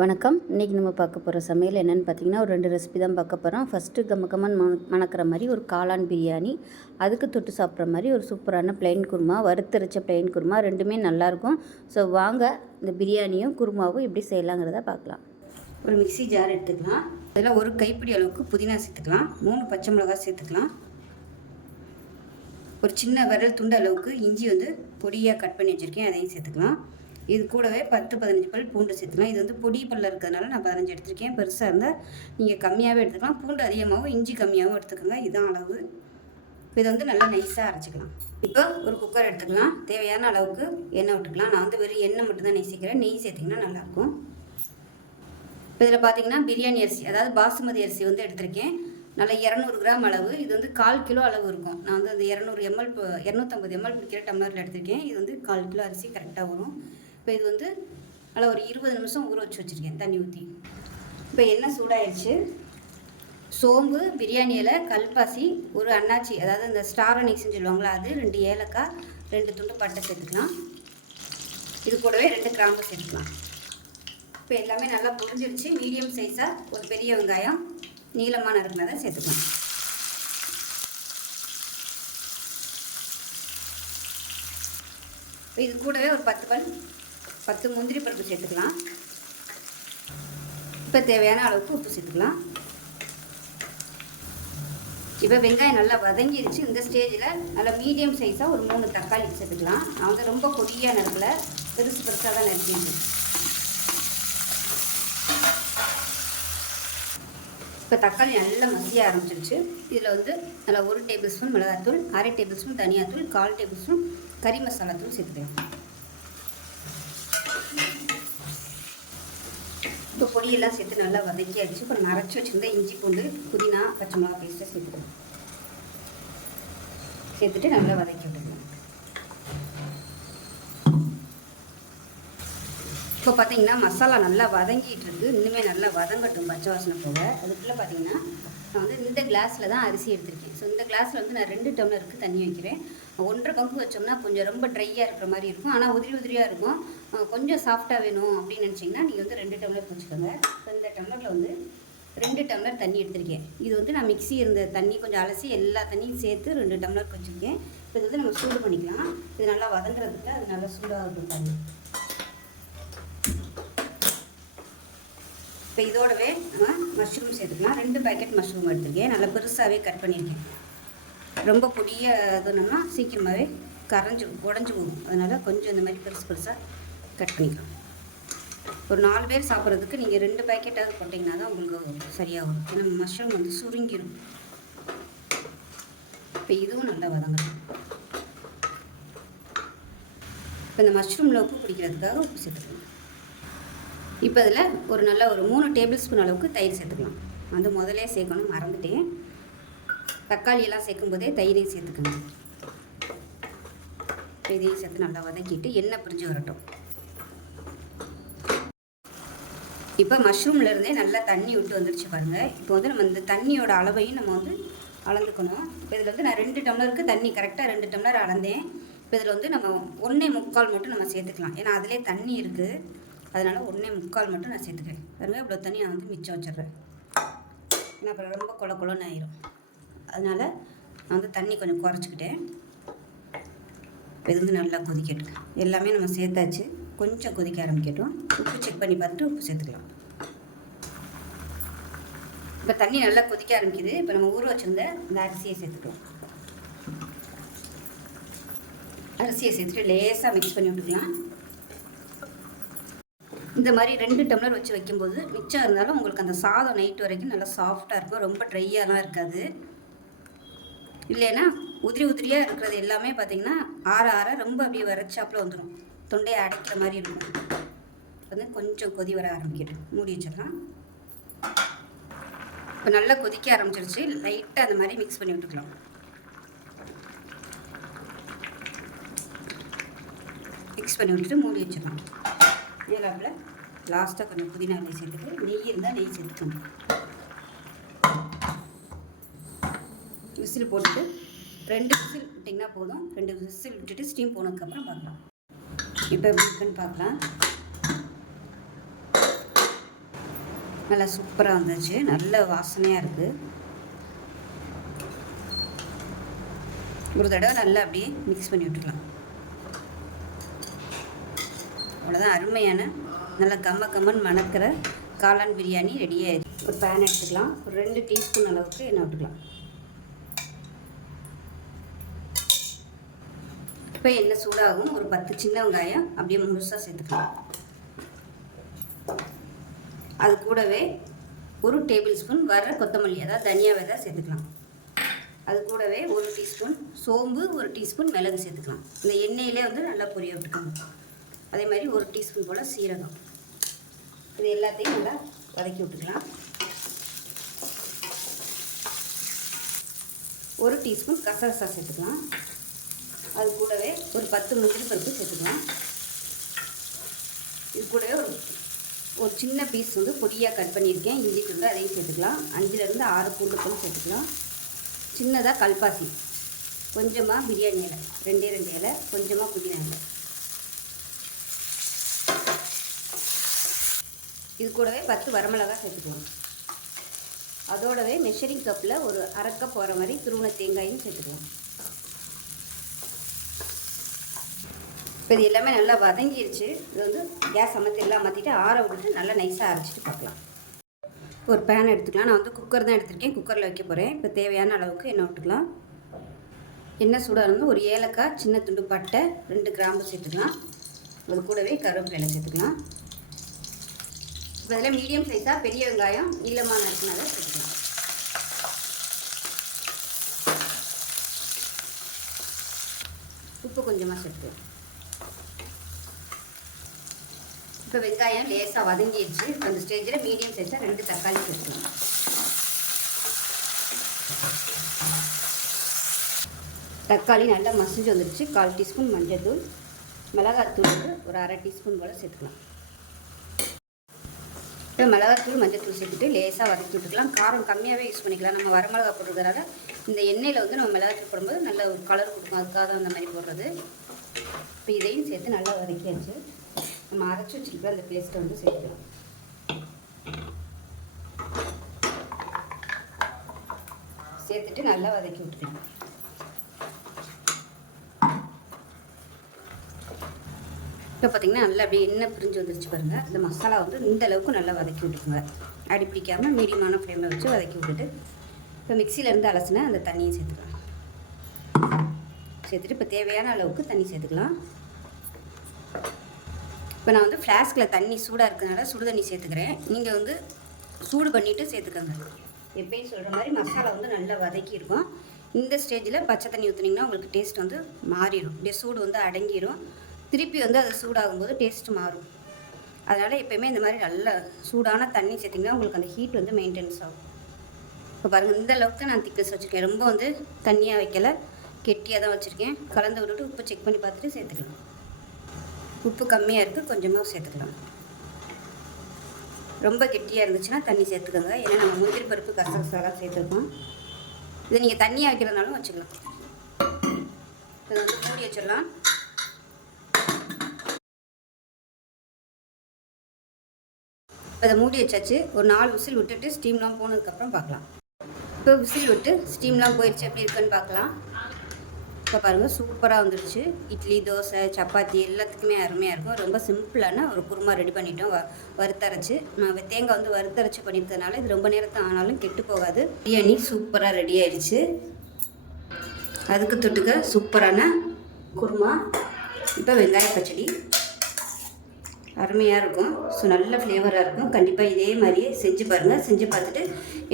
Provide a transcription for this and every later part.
வணக்கம். இன்றைக்கி நம்ம பார்க்க போகிற சமையல் என்னென்னு பார்த்தீங்கன்னா ஒரு ரெண்டு ரெசிபி தான் பார்க்க போகிறோம் ஃபஸ்ட்டு கமக்கமன் மண மணக்கிற மாதிரி ஒரு காளான் பிரியாணி அதுக்கு தொட்டு சாப்பிட்ற மாதிரி ஒரு சூப்பரான பிளெயின் குருமா வறுத்தரைச்ச பிளெயின் குருமா ரெண்டுமே நல்லாயிருக்கும். ஸோ வாங்க இந்த பிரியாணியும் குருமாவும் எப்படி செய்யலாங்கிறத பார்க்கலாம். ஒரு மிக்ஸி ஜார் எடுத்துக்கலாம். அதில் ஒரு கைப்பிடி அளவுக்கு புதினா சேர்த்துக்கலாம். மூணு பச்சை மிளகாய் சேர்த்துக்கலாம். ஒரு சின்ன விரல் துண்டு அளவுக்கு இஞ்சி வந்து பொடியாக கட் பண்ணி வச்சுருக்கேன். அதையும் சேர்த்துக்கலாம். இது கூடவே பத்து பதினஞ்சு பல் பூண்டு சேர்த்துக்கலாம். இது வந்து பொடி பல்ல இருக்கிறதுனால நான் பதினஞ்சு எடுத்திருக்கேன். பெருசாக இருந்தால் நீங்கள் கம்மியாகவே எடுத்துக்கலாம். பூண்டு அதிகமாகவும் இஞ்சி கம்மியாகவும் எடுத்துக்கோங்க. இதுதான் அளவு. இதை வந்து நல்லா நைஸாக அரைச்சிக்கலாம். இப்போ ஒரு குக்கர் எடுத்துக்கலாம். தேவையான அளவுக்கு எண்ணெய் விட்டுக்கலாம். நான் வந்து வெறும் எண்ணெய் மட்டும் தான் நெய்சிக்கிறேன். நெய் சேர்த்திங்கன்னா நல்லாயிருக்கும். இப்போ இதில் பார்த்தீங்கன்னா பிரியாணி அரிசி அதாவது பாசுமதி அரிசி வந்து எடுத்திருக்கேன். நல்லா இரநூறு கிராம் அளவு. இது வந்து கால் கிலோ அளவு இருக்கும். நான் வந்து அந்த இரநூறு எம்எல் இரநூத்தம்பது எம்எல் பிடிக்கிற டம்ளரில் எடுத்திருக்கேன். இது வந்து கால் கிலோ அரிசி கரெக்டாக வரும். இப்போ இது வந்து நல்லா ஒரு இருபது நிமிஷம் ஊற வச்சு வச்சுருக்கேன் தண்ணி ஊற்றி இப்போ எண்ணெய் சூடாயிடுச்சு. சோம்பு பிரியாணி இலை கல்பாசி ஒரு அன்னாச்சி அதாவது இந்த ஸ்டார் அனிக்ஸ்னு சொல்லுவாங்களா அது ரெண்டு ஏலக்காய் ரெண்டு துண்டு பட்டை சேர்த்துக்கலாம். இது கூடவே ரெண்டு கிராம்பு சேர்த்துக்கலாம். இப்போ எல்லாமே நல்லா புரிஞ்சிருச்சு. மீடியம் சைஸாக ஒரு பெரிய வெங்காயம் நீளமாக நறுக்கினதை சேர்த்துக்கலாம். இப்போ இது கூடவே ஒரு பத்து பல் பத்து முந்திரி பருப்பு சேர்த்துக்கலாம். இப்போ தேவையான அளவுக்கு உப்பு சேர்த்துக்கலாம். இப்போ வெங்காயம் நல்லா வதங்கிடுச்சு இந்த ஸ்டேஜில் நல்லா மீடியம் சைஸாக ஒரு மூணு தக்காளி சேர்த்துக்கலாம். நான் வந்து ரொம்ப கொடியாக நறுக்கல. பெருசு பெருசாக தான் நறுக்கிடுச்சு இப்போ தக்காளி நல்லா மசிய ஆரம்பிச்சிருச்சு. இதில் வந்து நல்லா ஒரு டேபிள் ஸ்பூன் மிளகாத்தூள் அரை டேபிள் ஸ்பூன் தனியாத்தூள் கால் டேபிள் ஸ்பூன் கறி மசாலா தூள் சேர்த்துக்கலாம். பொடியெல்லாம் சேர்த்து நல்லா வதக்கியாச்சு இப்போ நரைச்சி வச்சுருந்தா இஞ்சி பூண்டு புதினா பச்சை மிளகா பேஸ்ட்டை சேர்த்துக்கணும். சேர்த்துட்டு நல்லா வதக்கி விட்டுக்கலாம் இப்போ பார்த்தீங்கன்னா மசாலா நல்லா வதங்கிட்டு இருக்கு. இன்னுமே நல்லா வதங்கட்டும் பச்சை வாசனை போக. அதுக்குள்ளே பார்த்தீங்கன்னா நான் வந்து இந்த கிளாஸில் தான் அரிசி எடுத்திருக்கேன். ஸோ இந்த கிளாஸில் வந்து நான் ரெண்டு டம்ளருக்கு தண்ணி வைக்கிறேன். ஒன்றரை பங்கு வச்சோம்னா கொஞ்சம் ரொம்ப ட்ரையாக இருக்கிற மாதிரி இருக்கும். ஆனால் உதிரி உதிரியாக இருக்கும். கொஞ்சம் சாஃப்டாக வேணும் அப்படின்னு நினச்சிங்கன்னா நீங்கள் வந்து ரெண்டு டம்ளர் வச்சுக்கோங்க இப்போ இந்த டம்ளரில் வந்து ரெண்டு டம்ளர் தண்ணி எடுத்திருக்கேன். இது வந்து நான் மிக்ஸி இருந்த தண்ணி கொஞ்சம் அலசி எல்லா தண்ணியும் சேர்த்து ரெண்டு டம்ளர் வச்சுருக்கேன். இப்போ இது வந்து நம்ம சூடு பண்ணிக்கலாம். இது நல்லா வதங்குறதுக்கு அது நல்லா சூடாக தண்ணி. இப்போ இதோடவே நம்ம மஷ்ரூம் சேர்த்துக்கலாம். ரெண்டு பேக்கெட் மஷ்ரூம் எடுத்துருக்கேன். நல்லா பெருசாகவே கட் பண்ணியிருக்கேன். ரொம்ப பொடிய இதுனா சீக்கிரமாகவே கரைஞ்சி உடஞ்சி போகும். அதனால் கொஞ்சம் இந்த மாதிரி பெருசு பெருசாக கட் பண்ணிக்கலாம். ஒரு நாலு பேர் சாப்பிட்றதுக்கு நீங்கள் ரெண்டு பேக்கெட்டாவது போட்டிங்கன்னா தான் உங்களுக்கு சரியாகும். ஏன்னா மஷ்ரூம் வந்து சுருங்கிடும் இப்போ இதுவும் நல்லா வதங்கணும் இப்போ இந்த மஷ்ரூமில் உப்பு பிடிக்கிறதுக்காக உப்பு சேர்த்துக்கலாம். இப்போ இதில் ஒரு நல்ல ஒரு மூணு டேபிள் ஸ்பூன் அளவுக்கு தயிர் சேர்த்துக்கலாம். வந்து முதலே சேர்க்கணும் மறந்துட்டேன். தக்காளியெல்லாம் சேர்க்கும்போதே தயிரையும் சேர்த்துக்கணும் இதையும் சேர்த்து நல்லா வதக்கிட்டு எண்ணெய் பிரிஞ்சு வரட்டும். இப்போ மஷ்ரூம்லேருந்தே நல்லா தண்ணி விட்டு வந்துடுச்சு பாருங்கள் இப்போ வந்து நம்ம இந்த தண்ணியோட அளவையும் நம்ம வந்து அளந்துக்கணும். இப்போ இதில் வந்து நான் ரெண்டு டம்ளருக்கு தண்ணி கரெக்டாக ரெண்டு டம்ளர் அளந்தேன். இப்போ இதில் வந்து நம்ம ஒன்றே முக்கால் மட்டும் நம்ம சேர்த்துக்கலாம். ஏன்னா அதிலே தண்ணி இருக்குது அதனால் ஒன்றே முக்கால் மட்டும் நான் சேர்த்துக்கிறேன். பாருங்கள் இவ்வளோ தண்ணி நான் வந்து மிச்சம் வச்சிடுறேன். ஏன்னா அப்புறம் ரொம்ப கொல கொலன்னு ஆயிரும். அதனால் நான் வந்து தண்ணி கொஞ்சம் குறைச்சிக்கிட்டேன். இது வந்து நல்லா கொதிக்கட்டும். எல்லாமே நம்ம சேர்த்தாச்சு. கொஞ்சம் கொதிக்க ஆரம்பிக்கட்டும். உப்பு செக் பண்ணி பார்த்துட்டு உப்பு சேர்த்துக்கலாம். இப்போ தண்ணி நல்லா கொதிக்க ஆரம்பிக்குது. இப்போ நம்ம ஊற வச்சுருந்த இந்த அரிசியை சேர்த்துக்கலாம். அரிசியை சேர்த்துட்டு லேசாக மிக்ஸ் பண்ணி விட்டுக்கலாம். இந்த மாதிரி ரெண்டு டம்ளர் வச்சு வைக்கும்போது மிச்சம் இருந்தாலும் உங்களுக்கு அந்த சாதம் நைட் வரைக்கும் நல்லா சாஃப்டாக இருக்கும். ரொம்ப ட்ரையாலாம் இருக்காது. இல்லைன்னா உதிரி உதிரியாக இருக்கிறது எல்லாமே பார்த்திங்கன்னா ஆற ஆற ரொம்ப அப்படியே வரைச்சாப்பில் வந்துடும் தொண்டையை அடைக்கிற மாதிரி இருக்கும். வந்து கொஞ்சம் கொதி வர ஆரம்பிக்கிட்டு மூடி வச்சிடலாம். இப்போ நல்லா கொதிக்க ஆரம்பிச்சிருச்சு. லைட்டாக அந்த மாதிரி மிக்ஸ் பண்ணி விட்டுக்கலாம். மிக்ஸ் பண்ணி விட்டுட்டு மூடி வச்சிடலாம். போடலாம்ல லாஸ்ட்டாக கொஞ்சம் புதினா நெய் சேர்த்துட்டு நெய் இருந்தால் நெய் சேர்த்துக்கணும் விசில் போட்டுட்டு ரெண்டு விசில் விட்டிங்கன்னா போதும். ரெண்டு விசில் விட்டுட்டு ஸ்டீம் போனதுக்கப்புறம் பார்க்கலாம். இப்போ எப்படி இருக்குன்னு பார்க்கலாம். நல்லா சூப்பராக வந்துச்சு நல்ல வாசனையாக இருக்குது ஒரு தடவை நல்லா அப்படியே மிக்ஸ் பண்ணி விட்டுக்கலாம். அவ்வளோதான் அருமையான நல்லா கம்ம கம்மன் மணக்கிற காளான் பிரியாணி ரெடியாக இருக்குது ஒரு பேன் எடுத்துக்கலாம். ஒரு ரெண்டு டீஸ்பூன் அளவுக்கு எண்ணெய் விட்டுக்கலாம். இப்போ எண்ணெய் சூடாகும் ஒரு பத்து சின்ன வெங்காயம் அப்படியே முழுசாக சேர்த்துக்கலாம். அது கூடவே ஒரு டேபிள் ஸ்பூன் வர கொத்தமல்லி அதாவது தனியா விதை சேர்த்துக்கலாம். அது கூடவே ஒரு டீஸ்பூன் சோம்பு ஒரு டீஸ்பூன் மிளகு சேர்த்துக்கலாம். இந்த எண்ணெயிலே வந்து நல்லா பொரிய விட்டுக்கணும். அதே மாதிரி ஒரு டீஸ்பூன் போல் சீரகம். இது எல்லாத்தையும் நல்லா வதக்கி விட்டுக்கலாம். ஒரு டீஸ்பூன் கசகசா சேர்த்துக்கலாம். அது கூடவே ஒரு பத்து முந்திரி பருப்பு சேர்த்துக்கலாம். இது கூடவே ஒரு ஒரு சின்ன பீஸ் வந்து பொடியாக கட் பண்ணியிருக்கேன். இஞ்சி துண்டு அதையும் சேர்த்துக்கலாம். அஞ்சுலேருந்து ஆறு பூண்டு பல் சேர்த்துக்கலாம். சின்னதாக கல்பாசி. கொஞ்சமாக பிரியாணி இலை. ரெண்டே ரெண்டு இலை. கொஞ்சமாக புதினா இலை. இது கூடவே பத்து வரமிளகா சேர்த்துக்குவோம் அதோடவே மெஷரிங் கப்பில் ஒரு அரை கப் வர மாதிரி திருவண தேங்காயும் சேர்த்துக்குவோம் இப்போ இது எல்லாமே நல்லா வதங்கிடுச்சு இது வந்து கேஸ் அமைத்து எல்லாம் மாற்றிட்டு ஆற விட்டுட்டு நல்லா நைஸாக அரைச்சிட்டு பார்க்கலாம். ஒரு பேன் எடுத்துக்கலாம். நான் வந்து குக்கர் தான் எடுத்திருக்கேன். குக்கரில் வைக்க போகிறேன் இப்போ தேவையான அளவுக்கு எண்ணெய் விட்டுக்கலாம். எண்ணெய் சூடாக ஒரு ஏலக்காய் சின்ன துண்டு பட்டை ரெண்டு கிராம்பு சேர்த்துக்கலாம். அது கூடவே கருவேப்பிலை சேர்த்துக்கலாம். இப்போ இதில் மீடியம் சைஸாக பெரிய வெங்காயம் நீளமாக நறுக்கினதை சேர்த்துக்கலாம் உப்பு கொஞ்சமாக சேர்த்து. இப்போ வெங்காயம் லேசாக வதங்கிடுச்சு. அந்த ஸ்டேஜில் மீடியம் சைஸாக ரெண்டு தக்காளி சேர்த்துக்கலாம் தக்காளி நல்லா மசிஞ்சு வந்துடுச்சு. கால் டீஸ்பூன் மஞ்சள் தூள் மிளகாய் தூள் ஒரு அரை டீஸ்பூன் போல் சேர்த்துக்கலாம். இப்போ மிளகாத்தூள் மஞ்சத்தூள் சேர்த்துட்டு லேசாக வதக்கி விட்டுக்கலாம். காரம் கம்மியாகவே யூஸ் பண்ணிக்கலாம். நம்ம வரமிளகா போட்டுக்கிறதால இந்த எண்ணெயில் வந்து நம்ம மிளகாத்தூள் போடும்போது நல்ல ஒரு கலர் கொடுக்கும். அதுக்காக தான் அந்த மாதிரி போடுறது. இப்போ இதையும் சேர்த்து நல்லா வதக்கியாச்சு. நம்ம அரைச்சி வச்சுருக்க அந்த பேஸ்ட்டை வந்து சேர்த்துக்கலாம். சேர்த்துட்டு நல்லா வதக்கி விட்டுக்கலாம். இப்போ பார்த்தீங்கன்னா நல்லா அப்படியே எண்ணெய் பிரிஞ்சு வந்துருச்சு பாருங்கள் இந்த மசாலா வந்து இந்த அளவுக்கு நல்லா வதக்கி விட்டுக்குங்க. அடி பிடிக்காமல் மீடியமான ஃப்ளேமில் வச்சு வதக்கி விட்டுட்டு இப்போ மிக்சியிலேருந்து அலசினா அந்த தண்ணியை சேர்த்துக்கலாம். சேர்த்துட்டு இப்போ தேவையான அளவுக்கு தண்ணி சேர்த்துக்கலாம். இப்போ நான் வந்து ஃப்ளாஸ்கில் தண்ணி சூடாக இருக்கிறதுனால சுடு தண்ணி சேர்த்துக்கிறேன். நீங்கள் வந்து சூடு பண்ணிவிட்டு சேர்த்துக்கோங்க. எப்பயும் சொல்கிற மாதிரி மசாலா வந்து நல்லா வதக்கி இருக்கும். இந்த ஸ்டேஜில் பச்சை தண்ணி ஊற்றுனீங்கன்னா உங்களுக்கு டேஸ்ட் வந்து மாறிடும். அப்படியே சூடு வந்து அடங்கிடும் திருப்பி வந்து அது சூடாகும்போது டேஸ்ட் மாறும். அதனால் எப்போயுமே இந்த மாதிரி நல்ல சூடான தண்ணி சேர்த்திங்கன்னா உங்களுக்கு அந்த ஹீட் வந்து மெயின்டெனன்ஸ் ஆகும். இப்போ பாருங்கள் இந்த அளவுக்கு நான் திக்கஸ் வச்சுருக்கேன். ரொம்ப வந்து தண்ணியாக வைக்கலை. கெட்டியாக தான் வச்சுருக்கேன். கலந்து விட்டுட்டு உப்பு செக் பண்ணி பார்த்துட்டு சேர்த்துக்கலாம். உப்பு கம்மியாக இருக்குது கொஞ்சமாக சேர்த்துக்கலாம். ரொம்ப கெட்டியாக இருந்துச்சுன்னா தண்ணி சேர்த்துக்கோங்க. ஏன்னா நம்ம முந்திரி பருப்பு கசகசாலாம் சேர்த்துருக்கோம். இதை நீங்கள் தண்ணியாக வைக்கிறதுனாலும் வச்சுக்கலாம். இதை வந்து மூடி வச்சிடலாம். இப்போ மூடி வச்சாச்சு. ஒரு நாலு விசில் விட்டுட்டு ஸ்டீம்லாம் போனதுக்கப்புறம் பார்க்கலாம். இப்போ விசில் விட்டு ஸ்டீம்லாம் போயிடுச்சு எப்படி இருக்குன்னு பார்க்கலாம். இப்போ பாருங்கள் சூப்பராக வந்துடுச்சு இட்லி தோசை சப்பாத்தி எல்லாத்துக்குமே அருமையாக இருக்கும். ரொம்ப சிம்பிளான ஒரு குருமா ரெடி பண்ணிட்டோம். வ வறுத்தரைச்சி. நான் தேங்காய் வந்து வறுத்தரைச்சி பண்ணியிருக்கனால இது ரொம்ப நேரத்தை ஆனாலும் கெட்டு போகாது. பிரியாணி சூப்பராக ரெடி ஆயிடுச்சு. அதுக்கு தொட்டுக்க சூப்பரான குருமா. இப்போ வெங்காய பச்சடி. அருமையாக இருக்கும். ஸோ நல்ல ஃப்ளேவராக இருக்கும். கண்டிப்பாக இதே மாதிரியே செஞ்சு பாருங்கள் செஞ்சு பார்த்துட்டு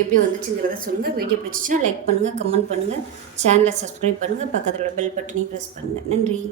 எப்படி வந்துச்சுங்கிறத சொல்லுங்கள் வீடியோ பிடிச்சிச்சின்னா லைக் பண்ணுங்கள் கமெண்ட் பண்ணுங்கள் சேனலை சப்ஸ்கிரைப் பண்ணுங்கள் பக்கத்தில் உள்ள பெல் பட்டனையும் ப்ரெஸ் பண்ணுங்கள் நன்றி.